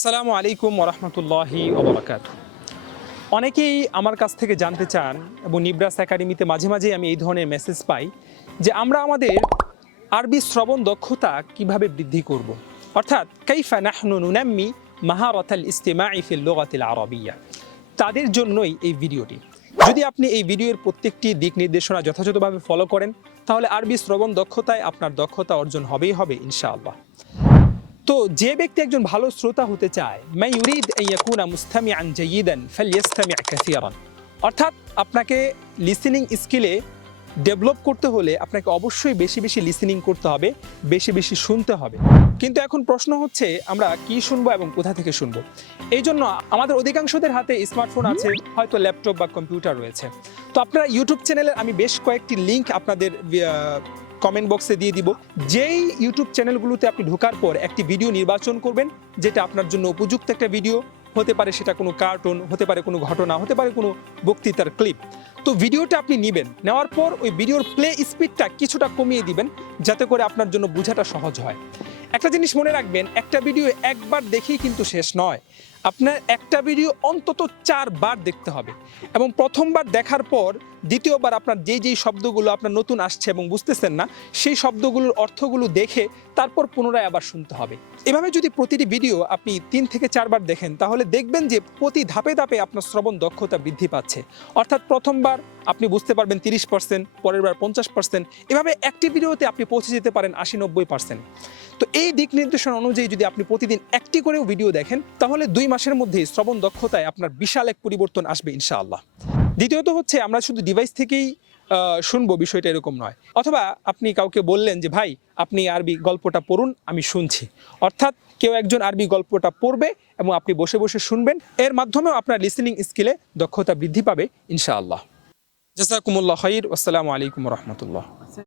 আসসালামু আলাইকুম ওরহমতুল্লাহি ওবরাকাত অনেকেই আমার কাছ থেকে জানতে চান এবং নিব্রাস একাডেমিতে মাঝে মাঝে আমি এই ধরনের মেসেজ পাই যে আমরা আমাদের আরবি শ্রবণ দক্ষতা কীভাবে বৃদ্ধি করব। অর্থাৎ কাইফা নাহনু নুনাম্মি মাহারতাল ইস্তেমাই ফিল লোগাতিল আরবিয়া। তাদের জন্যই এই ভিডিওটি। যদি আপনি এই ভিডিওর প্রত্যেকটি দিক নির্দেশনা যথাযথভাবে ফলো করেন, তাহলে আরবি শ্রবণ দক্ষতায় আপনার দক্ষতা অর্জন হবেই হবে, ইনশাআল্লাহ। তো যে ব্যক্তি একজন ভালো শ্রোতা হতে চায় মাই ইউরিদ আন ইয়াকুনা মুস্তামিআন জাইয়িদান ফালইস্তামি' কাসীরান। অর্থাৎ আপনাকে লিসেনিং স্কিলে ডেভেলপ করতে হলে আপনাকে অবশ্যই বেশি বেশি লিসেনিং করতে হবে, বেশি বেশি শুনতে হবে। কিন্তু এখন প্রশ্ন হচ্ছে, আমরা কি শুনব এবং কোথা থেকে শুনব? এই জন্য আমাদের অধিকাংশদের হাতে স্মার্টফোন আছে, হয়তো ল্যাপটপ বা কম্পিউটার রয়েছে। তো আপনারা ইউটিউব চ্যানেলের আমি বেশ কয়েকটি লিংক আপনাদের কমেন্ট বক্সে দিয়ে দিব। যেই ইউটিউব চ্যানেলগুলোতে আপনি ঢোকার পর একটি ভিডিও নির্বাচন করবেন, যেটা আপনার জন্য উপযুক্ত একটা ভিডিও হতে পারে সেটা কোনো কার্টুন হতে পারে কোনো ঘটনা, হতে পারে কোনো বক্তৃতার ক্লিপ তো ভিডিওটা আপনি নেবেন, নেওয়ার পর ওই ভিডিওর প্লে স্পিডটা কিছুটা কমিয়ে দিবেন, যাতে করে আপনার জন্য বোঝাটা সহজ হয়। একটা জিনিস মনে রাখবেন, একটা ভিডিও একবার দেখেই কিন্তু শেষ নয়। আপনার একটা ভিডিও অন্তত চারবার দেখতে হবে। এবং প্রথমবার দেখার পর দ্বিতীয়বার আপনার যেই যেই শব্দগুলো আপনার নতুন আসছে এবং বুঝতেছেন না, সেই শব্দগুলোর অর্থগুলো দেখে তারপর পুনরায় আবার শুনতে হবে। এভাবে যদি প্রতিটি ভিডিও আপনি তিন থেকে চারবার দেখেন, তাহলে দেখবেন যে প্রতি ধাপে ধাপে আপনার শ্রবণ দক্ষতা বৃদ্ধি পাচ্ছে। অর্থাৎ প্রথমবার আপনি বুঝতে পারবেন তিরিশ পার্সেন্ট পরের বার পঞ্চাশ পার্সেন্ট এভাবে একটি ভিডিওতে আপনি পৌঁছে যেতে পারেন আশি নব্বই পার্সেন্ট তো এই দিক নির্দেশনা অনুযায়ী যদি আপনি প্রতিদিন একটি করেও ভিডিও দেখেন, তাহলে দুই মাসের মধ্যে শ্রবণ দক্ষতায় আপনার বিশাল এক পরিবর্তন আসবে ইনশাআল্লাহ। দ্বিতীয়ত হচ্ছে আমরা শুধু ডিভাইস থেকেই শুনব, বিষয়টা এরকম নয়। অথবা আপনি কাউকে বললেন যে, ভাই, আপনি আরবি গল্পটা পড়ুন, আমি শুনছি। অর্থাৎ কেউ একজন আরবি গল্পটা পড়বে এবং আপনি বসে বসে শুনবেন, এর মাধ্যমেও আপনার লিসেনিং স্কিলে দক্ষতা বৃদ্ধি পাবে ইনশাআল্লাহ। জাজাকুমুল্লাহ খৈর আসসালামু আলাইকুম রহমতুল্লাহ।